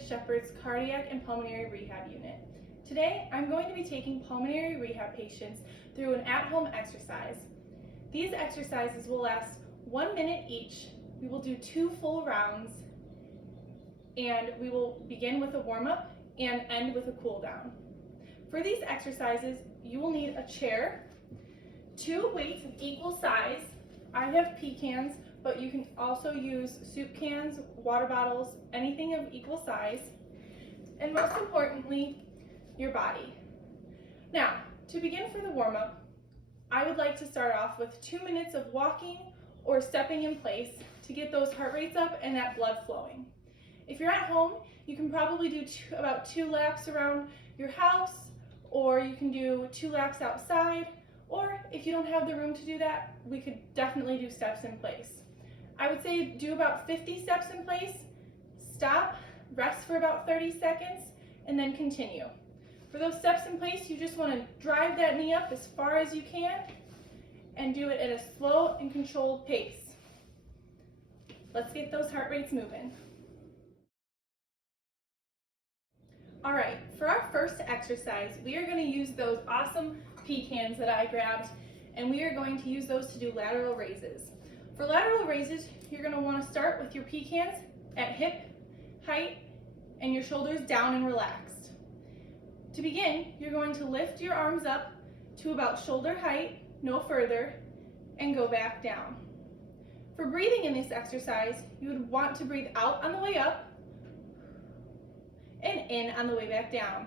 Good Shepherd's Cardiac and Pulmonary Rehab Unit. Today, I'm going to be taking pulmonary rehab patients through an at-home exercise. These exercises will last 1 minute each. We will do 2 full rounds, and we will begin with a warm-up and end with a cool-down. For these exercises, you will need a chair, 2 weights of equal size. I have pecans, but you can also use soup cans, water bottles, anything of equal size, and most importantly, your body. Now, to begin for the warm-up, I would like to start off with 2 minutes of walking or stepping in place to get those heart rates up and that blood flowing. If you're at home, you can probably do about 2 laps around your house, or you can do 2 laps outside, or if you don't have the room to do that, we could definitely do steps in place. I would say do about 50 steps in place, stop, rest for about 30 seconds, and then continue. For those steps in place, you just want to drive that knee up as far as you can and do it at a slow and controlled pace. Let's get those heart rates moving. All right, for our first exercise, we are going to use those awesome pecans that I grabbed, and we are going to use those to do lateral raises. For lateral raises, you're going to want to start with your pecans at hip height and your shoulders down and relaxed. To begin, you're going to lift your arms up to about shoulder height, no further, and go back down. For breathing in this exercise, you would want to breathe out on the way up and in on the way back down.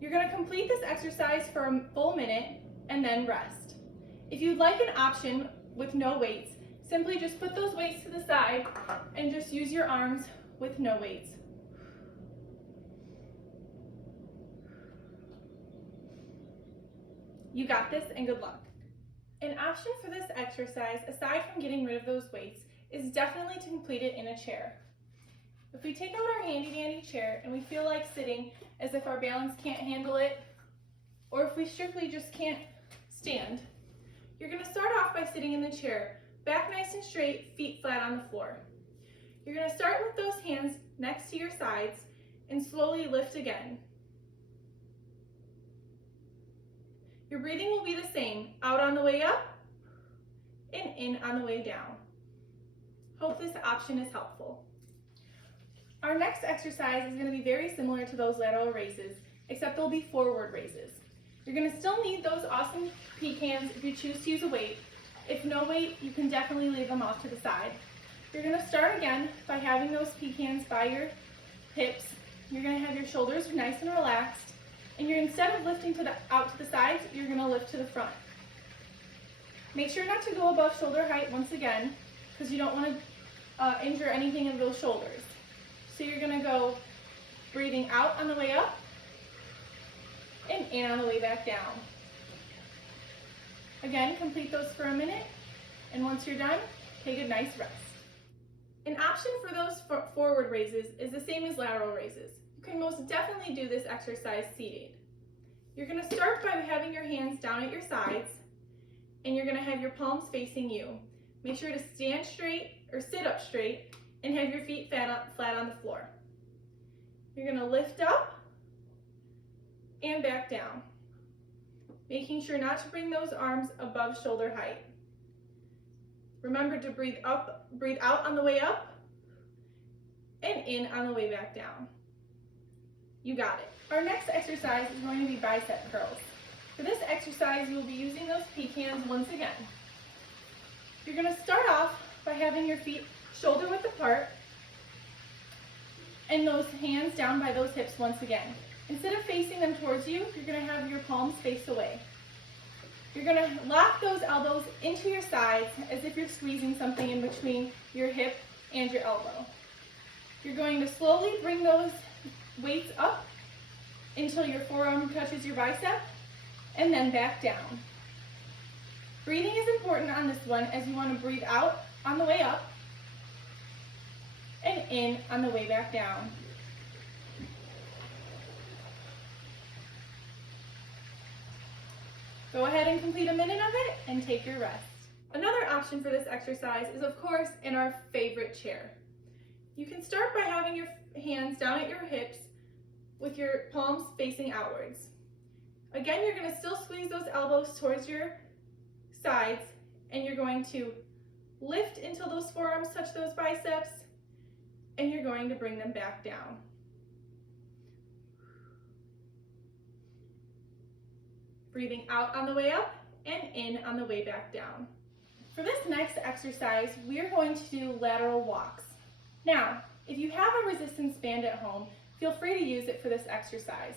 You're going to complete this exercise for a full minute and then rest. If you'd like an option with no weights, simply just put those weights to the side and just use your arms with no weights. You got this, and good luck. An option for this exercise, aside from getting rid of those weights, is definitely to complete it in a chair. If we take out our handy dandy chair and we feel like sitting as if our balance can't handle it, or if we strictly just can't stand, you're going to start off by sitting in the chair, back nice and straight, feet flat on the floor. You're going to start with those hands next to your sides and slowly lift again. Your breathing will be the same, out on the way up and in on the way down. Hope this option is helpful. Our next exercise is going to be very similar to those lateral raises, except they'll be forward raises. You're going to still need those awesome pecans if you choose to use a weight. If no weight, you can definitely leave them off to the side. You're going to start again by having those pecans by your hips. You're going to have your shoulders nice and relaxed, and instead of lifting out to the sides, you're going to lift to the front. Make sure not to go above shoulder height once again, because you don't want to injure anything of those shoulders. So you're going to go breathing out on the way up and in on the way back down. Again, complete those for a minute, and once you're done, take a nice rest. An option for those forward raises is the same as lateral raises. You can most definitely do this exercise seated. You're going to start by having your hands down at your sides, and you're going to have your palms facing you. Make sure to stand straight or sit up straight and have your feet flat on the floor. You're going to lift up and back down, making sure not to bring those arms above shoulder height. Remember to breathe out on the way up and in on the way back down. You got it. Our next exercise is going to be bicep curls. For this exercise, you'll be using those pecans once again. You're going to start off by having your feet shoulder width apart and those hands down by those hips once again. Instead of facing them towards you, you're going to have your palms face away. You're going to lock those elbows into your sides as if you're squeezing something in between your hip and your elbow. You're going to slowly bring those weights up until your forearm touches your bicep, and then back down. Breathing is important on this one, as you want to breathe out on the way up and in on the way back down. Go ahead and complete a minute of it and take your rest. Another option for this exercise is, of course, in our favorite chair. You can start by having your hands down at your hips with your palms facing outwards. Again, you're going to still squeeze those elbows towards your sides, and you're going to lift until those forearms touch those biceps, and you're going to bring them back down. Breathing out on the way up and in on the way back down. For this next exercise, we are going to do lateral walks. Now, if you have a resistance band at home, feel free to use it for this exercise.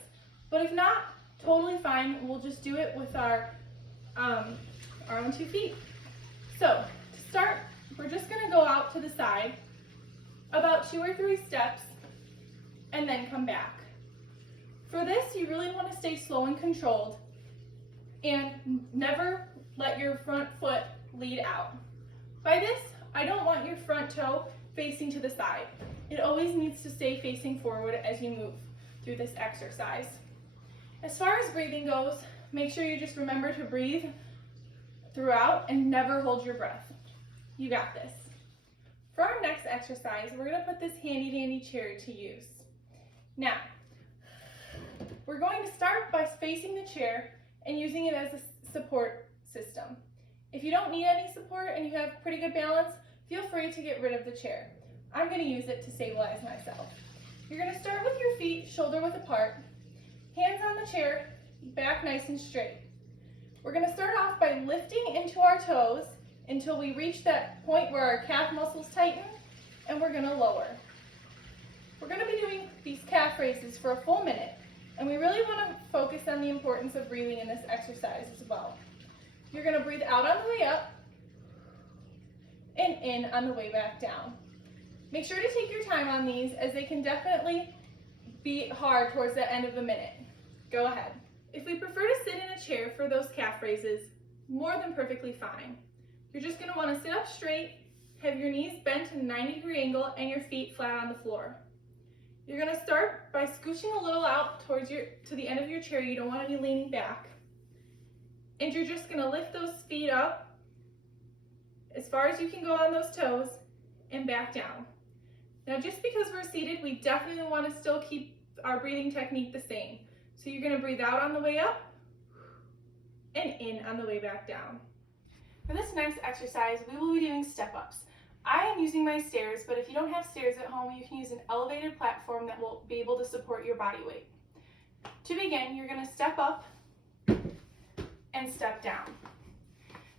But if not, totally fine. We'll just do it with our own 2 feet. So, to start, we're just going to go out to the side about 2 or 3 steps and then come back. For this, you really want to stay slow and controlled and never let your front foot lead out. By this, I don't want your front toe facing to the side. It always needs to stay facing forward as you move through this exercise. As far as breathing goes, make sure you just remember to breathe throughout and never hold your breath. You got this. For our next exercise, we're going to put this handy dandy chair to use. Now, we're going to start by facing the chair and using it as a support system. If you don't need any support and you have pretty good balance, feel free to get rid of the chair. I'm going to use it to stabilize myself. You're going to start with your feet shoulder width apart, hands on the chair, back nice and straight. We're going to start off by lifting into our toes until we reach that point where our calf muscles tighten, and we're going to lower. We're going to be doing these calf raises for a full minute, and we really want to focus on the importance of breathing in this exercise as well. You're going to breathe out on the way up and in on the way back down. Make sure to take your time on these, as they can definitely be hard towards the end of the minute. Go ahead. If we prefer to sit in a chair for those calf raises, more than perfectly fine. You're just going to want to sit up straight, have your knees bent in a 90-degree angle, and your feet flat on the floor. You're going to start by scooching a little out towards to the end of your chair. You don't want to be leaning back. And you're just going to lift those feet up as far as you can go on those toes and back down. Now, just because we're seated, we definitely want to still keep our breathing technique the same. So you're going to breathe out on the way up and in on the way back down. For this next exercise, we will be doing step-ups. I am using my stairs, but if you don't have stairs at home, you can use an elevated platform that will be able to support your body weight. To begin, you're going to step up and step down.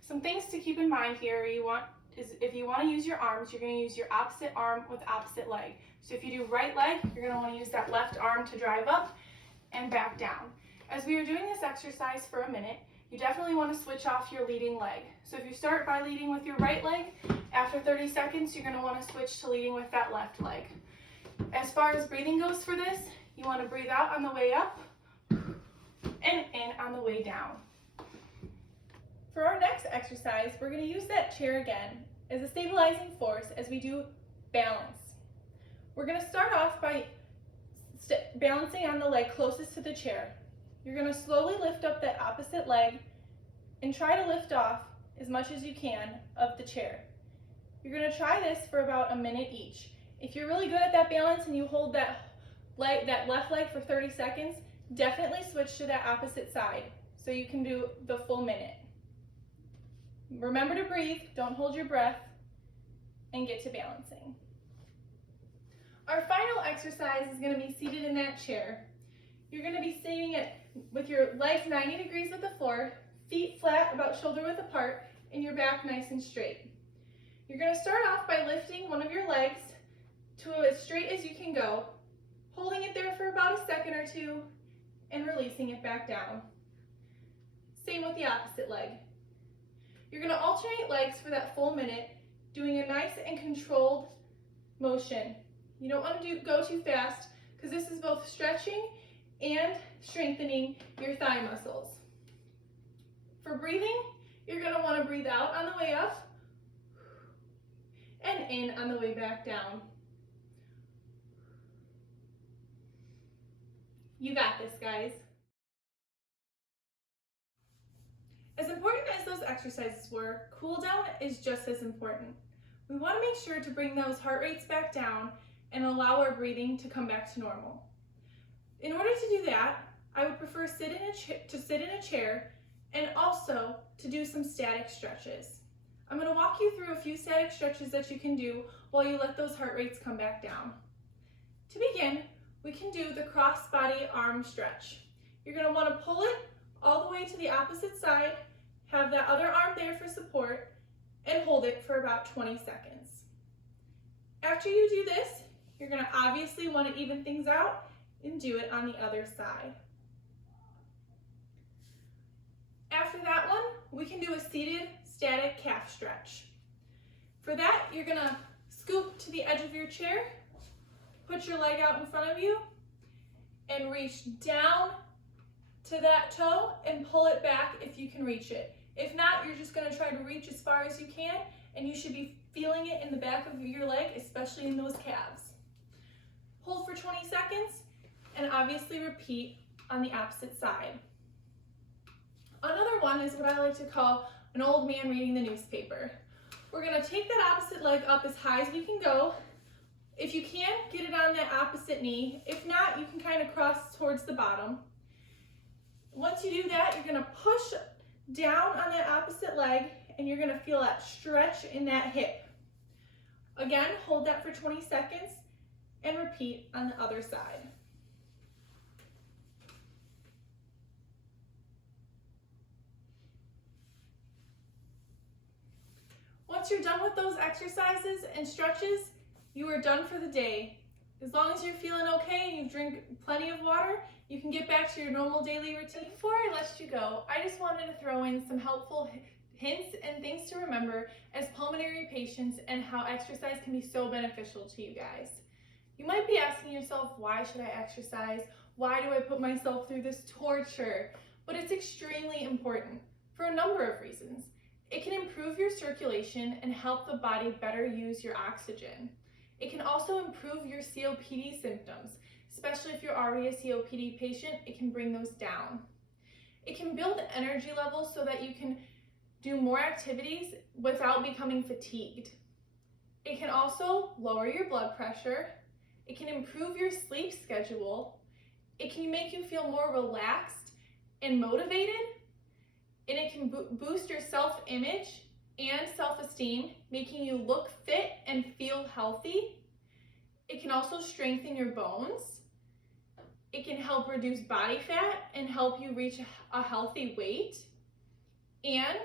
Some things to keep in mind here is if you want to use your arms, you're going to use your opposite arm with opposite leg. So if you do right leg, you're going to want to use that left arm to drive up and back down. As we are doing this exercise for a minute, you definitely want to switch off your leading leg. So if you start by leading with your right leg, after 30 seconds, you're going to want to switch to leading with that left leg. As far as breathing goes for this, you want to breathe out on the way up and in on the way down. For our next exercise, we're going to use that chair again as a stabilizing force as we do balance. We're going to start off by balancing on the leg closest to the chair. You're going to slowly lift up that opposite leg and try to lift off as much as you can of the chair. You're going to try this for about a minute each. If you're really good at that balance and you hold that left leg for 30 seconds, definitely switch to that opposite side so you can do the full minute. Remember to breathe, don't hold your breath, and get to balancing. Our final exercise is going to be seated in that chair. You're going to be sitting with your legs 90 degrees with the floor, feet flat about shoulder width apart, and your back nice and straight. You're going to start off by lifting one of your legs to as straight as you can go, holding it there for about a second or two, and releasing it back down. Same with the opposite leg. You're going to alternate legs for that full minute, doing a nice and controlled motion. You don't want to go too fast, because this is both stretching and strengthening your thigh muscles. For breathing, you're going to want to breathe out on the way up and in on the way back down. You got this, guys. As important as those exercises were, cool down is just as important. We want to make sure to bring those heart rates back down and allow our breathing to come back to normal. In order to do that, I would prefer to sit in a chair and also to do some static stretches. I'm going to walk you through a few static stretches that you can do while you let those heart rates come back down. To begin, we can do the cross-body arm stretch. You're going to want to pull it all the way to the opposite side, have that other arm there for support, and hold it for about 20 seconds. After you do this, you're going to obviously want to even things out and do it on the other side. After that one, we can do a seated static calf stretch. For that, you're going to scoop to the edge of your chair, put your leg out in front of you, and reach down to that toe and pull it back if you can reach it. If not, you're just going to try to reach as far as you can, and you should be feeling it in the back of your leg, especially in those calves. Hold for 20 seconds, and obviously repeat on the opposite side. Another one is what I like to call an old man reading the newspaper. We're going to take that opposite leg up as high as we can go. If you can, get it on that opposite knee. If not, you can kind of cross towards the bottom. Once you do that, you're going to push down on that opposite leg, and you're going to feel that stretch in that hip. Again, hold that for 20 seconds and repeat on the other side. Once you're done with those exercises and stretches, you are done for the day. As long as you're feeling okay and you drink plenty of water, you can get back to your normal daily routine. Before I let you go, I just wanted to throw in some helpful hints and things to remember as pulmonary patients and how exercise can be so beneficial to you guys. You might be asking yourself, why should I exercise? Why do I put myself through this torture? But it's extremely important for a number of reasons. It can improve your circulation and help the body better use your oxygen. It can also improve your COPD symptoms, especially if you're already a COPD patient, it can bring those down. It can build energy levels so that you can do more activities without becoming fatigued. It can also lower your blood pressure. It can improve your sleep schedule. It can make you feel more relaxed and motivated. And it can boost your self-image and self-esteem, making you look fit and feel healthy. It can also strengthen your bones. It can help reduce body fat and help you reach a healthy weight. And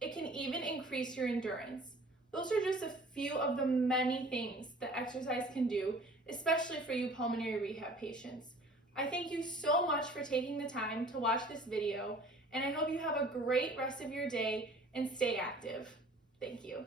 it can even increase your endurance. Those are just a few of the many things that exercise can do, especially for you pulmonary rehab patients. I thank you so much for taking the time to watch this video, and I hope you have a great rest of your day and stay active. Thank you.